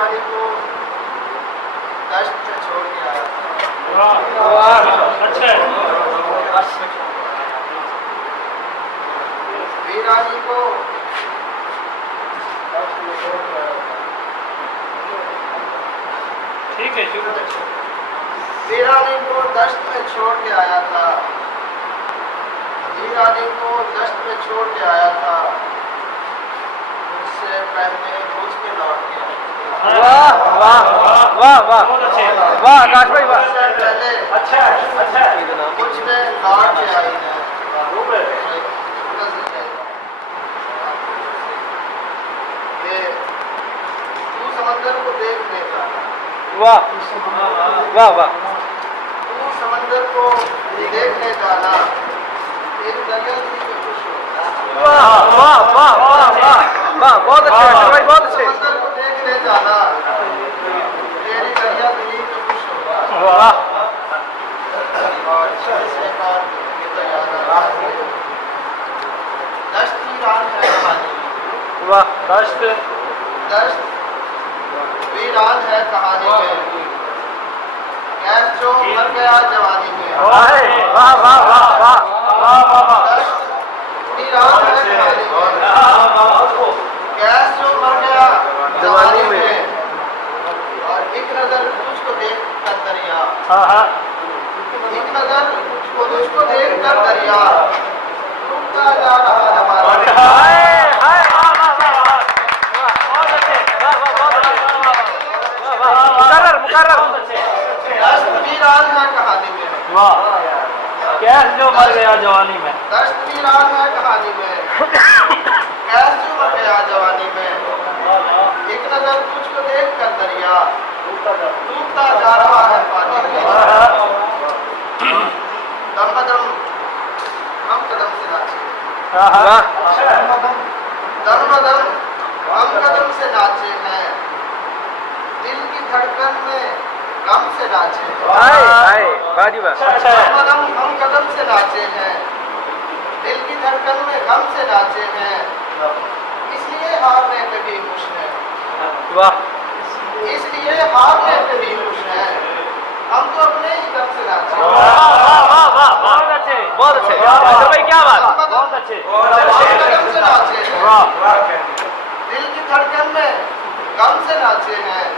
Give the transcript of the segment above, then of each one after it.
रानी को दश्त में छोड़ के आया था। अच्छा वीरानी को ठीक है शुरू वीरानी को दश्त में छोड़ के आया था। वीरानी को दश्त में छोड़ के आया था। मुझसे पहले मुझ के लौट के आया। वाह वाह वाह वाह बहुत अच्छे वाह आकाश भाई वाह मुझसे पहले अच्छा अच्छा मुझ में लौट के आई है। ये तू समंदर को देखने का, वाह वाह वाह तू समंदर को देखने जाना, एक जगह थी जो खुश हो। वाह वाह वाह वाह वाह वाह बहुत अच्छे अशर भाई बहुत अच्छे समंदर को देखने जाना, तेरी दरिया दिली जो खुश होगा। वाह और एक और ये तो याद आ रहा है, दश्त वीरान है कहानी, वाह दश्त दश्त वीरान है कहानी में, गैस जो मर गया जवानी में। वाह वाह वाह वाह वाह वाह वाह दश्त वीरान है कहानी में, गैस जो मर गया जवानी में। और एक नजर तुझको देख कर दरिया, हाँ हाँ एक नजर तुझको देख कर दरिया डूबता जा रहा है हमारा। हाय हाय वाह वाह वाह वाह बहुत अच्छे वाह वाह बहुत अच्छे वाह वाह मुकर्रर मुकर्रर दश्त वीरान है कहानी में, वाह कैस जो मर गया जवानी में दश्त वीरान है कहानी में, गैस जो मर गया जवानी में। एक नजर तुझको देख कर दरिया डूबता जा रहा है पानी में। दम बदम हम कदम से नाचे, वाह दम बदम हम कदम से नाचे हैं, दिल की धड़कन में गम से नाचे हैं। हाय हाय वाह जी वाह दम बदम हम कदम से नाचे हैं, दिल की धड़कन में गम से नाचे हैं, इसलिए हारने पे भी खुश हैं, वाह इसलिए हारने पे भी खुश हैं, हम तो अपने ही दम से नाचे हैं। वाह वाह वाह बहुत अच्छे अशर भाई क्या बात दम बदम बहुत अच्छे हम कदम से नाचे हैं, वाह दिल की धड़कन में गम से नाचे हैं,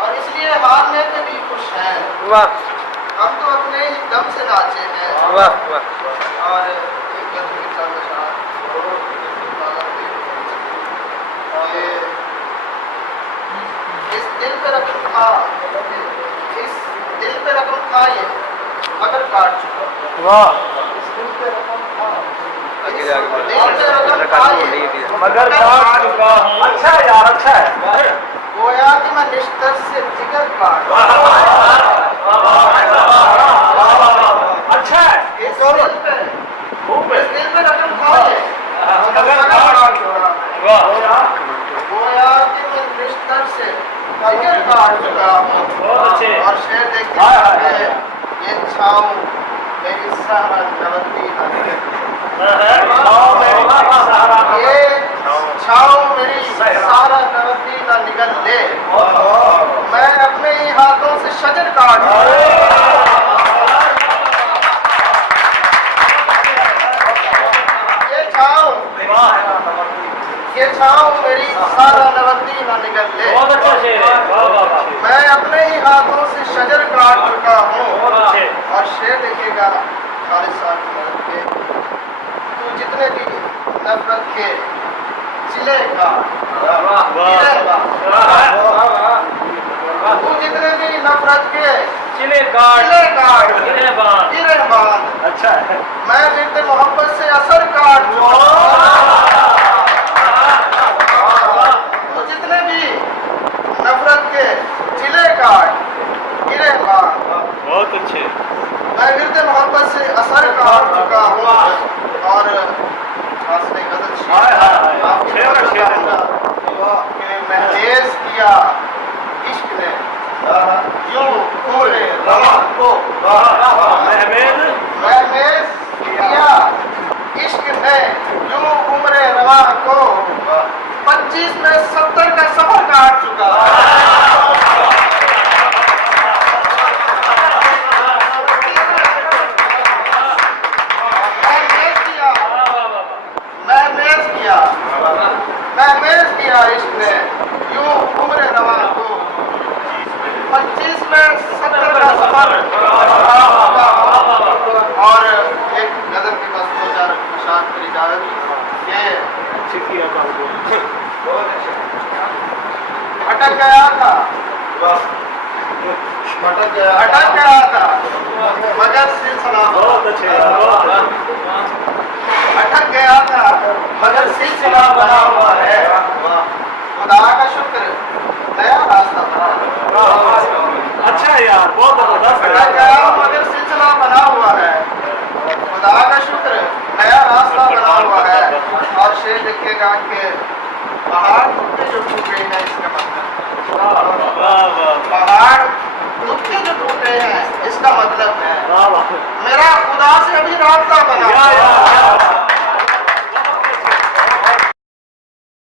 और इसलिए हारने पे भी खुश हैं, वाह हम तो अपने ही दम से नाचे हैं। वाह वाह और एक गजल के साथ ये इस दिल पे रकम था, इस दिल पे रकम था ये मगर काट चुका। वाह इस दिल पे रकम था, आगे इस आगे बढ़ो। दिल पे रकम था ये मगर काट चुका हूँ अच्छा है यार अच्छा है गोया कि मैं निश्तर से जिगर काट। अच्छा है इस दिल पे रकम था ये मगर काट चुका। वाह गोया कि मैं निश्तर से जिगर काट चुका हूँ। बहुत अच्छे और शेर देखते हाय, हाय, हैं ये छाँव मेरी सहरा नवती आओ मेरी सहारा ये छाँव मेरी सारा नवती ना निगल ले, मैं अपने ही हाथों से शजर काट दूं। ये छाँव मेरी सारा नवती ना निगल ले, बहुत अच्छा शेर है वाह वाह वाह मैं अपने ही हाथों से शजर काट चुका हूँ। बहुत अच्छे और शेर देखिएगा खालिद साहब की मदद के, तू जितने भी नफरत के चिले का तू जितने भी नफरत के चिले काट चिले काट गिरे बांध गिरे बांध, अच्छा है मैं बिरते मोहब्बत से असर काट चुका हूँ। तू जितने भी नफरत के चिले काट गिरे बांध, बहुत अच्छे मैं बिरते मोहब्बत से असर काट चुका हूँ। और हासने गजल हाय, हाय, हाय। आपकी शेर है, तरफ शेर है। चाहूंगा कि महदेज किया इश्क ने यूं पूरे रवां को, महमेद महदेज किया इश्क ने यूं उम्रे रवां को, 25 में 70 का सफर काट चुका। मैं मेज किया इश्क ने यूं उम्र रवा को 25 में 70 का सफर। और एक गजल की बस 2000 निशान करी जावेगी ये अटक गया था मगर सिलसिला अटक गया था मगर सिलसिला बना हुआ है। खुदा का शुक्र नया रास्ता बना। अच्छा है यार, बहुत जबरदस्त अटक गया मगर सिलसिला बना हुआ है। खुदा का शुक्र नया रास्ता बना हुआ है। और शेर लिखेगा कि पहाड़ टूटे जो टूटे हैं इसका मतलब पहाड़ टूटे जो टूटे हैं इसका मतलब है मेरा खुदा से अभी रास्ता बना।